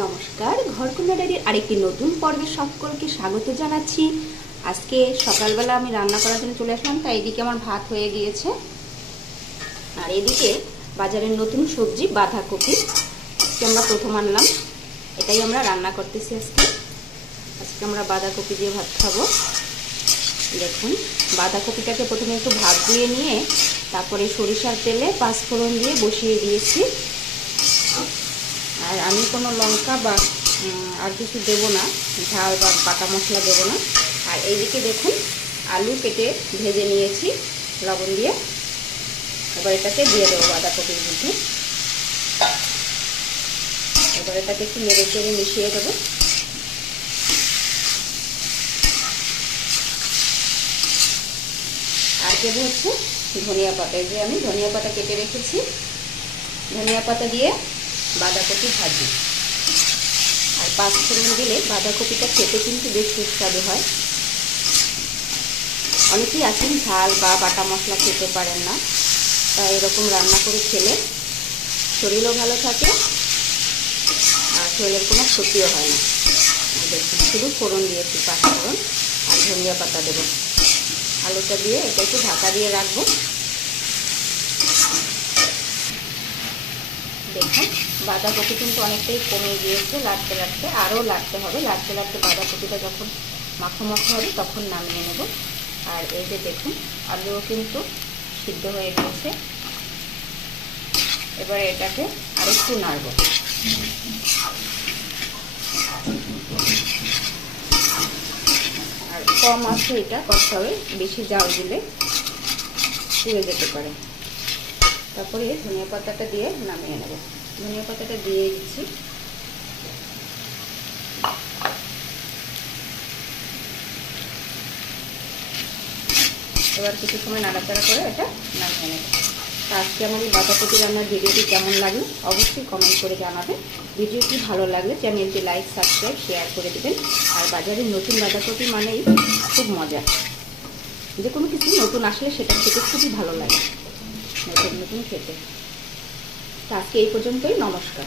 নমস্কার, ঘরকন্যা ডায়েরির আরেকটি নতুন পর্বে সকলকে স্বাগত জানাচ্ছি। আজকে সকালবেলা আমি রান্না করার জন্য চলে আসলাম, তাই এদিকে আমার ভাত হয়ে গিয়েছে আর এদিকে বাজারের নতুন সবজি বাঁধাকপি আজকে আমরা প্রথম আনলাম, এটাই আমরা রান্না করতেছি। আজকে আমরা বাঁধাকপি দিয়ে ভাত খাবো। দেখুন, বাঁধাকপিটাকে প্রথমে একটু ভাত দিয়ে নিয়ে তারপরে সরিষার তেলে পাঁচফোড়ন দিয়ে বসিয়ে দিয়েছি। আর আমি কোনো লঙ্কা বা আর কিছু দেবো না, ঝাল বা বাটা মশলা দেবো না। আর এইদিকে দেখুন, আলু কেটে ভেজে নিয়েছি লবণ দিয়ে। এবার এটাকে দিয়ে দেবো বাঁধাকপির মধ্যে। এবার এটাকে একটু নেড়ে চেড়ে মিশিয়ে দেবো। আর দেবো হচ্ছে ধনিয়া পাতা। এই যে আমি ধনিয়া পাতা কেটে রেখেছি, ধনিয়া পাতা দিয়ে বাঁধাকপি ভাজি। আর পাঁচফোড়ন দিলে বাঁধাকপিটা খেতে কিন্তু বেশ সুস্বাদু হয়। অনেকেই আছেন ঝাল বা বাটা মশলা খেতে পারেন না, তাই এরকম রান্না করে খেলে শরীরও ভালো থাকে আর শরীরের কোনো ক্ষতিও হয় না। দেখুন, শুধু ফোড়ন দিয়েছি, পাঁচফোড়ন আর ধনিয়া পাতা দেবো। আলুটা দিয়ে এটা একটু ঢাকা দিয়ে রাখবো। দেখুন, বাঁধাকপি কিন্তু অনেকটাই কমে গিয়েছে, লাড়তে লাড়তে আরও লাড়তে হবে। লাড়তে লাড়তে বাঁধাকপিটা যখন মাখা মাখা হবে তখন নামিয়ে নেব। আর এই যে দেখুন, আলুও কিন্তু সিদ্ধ হয়ে গিয়েছে। এবারে এটাকে আরেকটু নাড়ব। আর কম আছে এটা করতে হবে, বেশি জাল দিলে পুড়ে যেতে পারে। তারপরে ধনিয়া পাতাটা দিয়ে নামিয়ে নেব। ধনিয়া পাতাটা দিয়ে দিচ্ছি। এবার কিছু সময় নাড়াচাড়া করে এটা নামিয়ে নেব। আজকে আমার এই বাঁধাকপি রান্নার ভিডিওটি কেমন লাগলো অবশ্যই কমেন্ট করে জানাবেন। ভিডিওটি ভালো লাগলে চ্যানেলটি লাইক, সাবস্ক্রাইব, শেয়ার করে দেবেন। আর বাজারে নতুন বাঁধাকপি মানেই খুব মজা। যে কোনো কিছু নতুন আসলে সেটা খেতে খুবই ভালো লাগে, নতুন নতুন খেতে। তো আজকে এই পর্যন্তই, নমস্কার।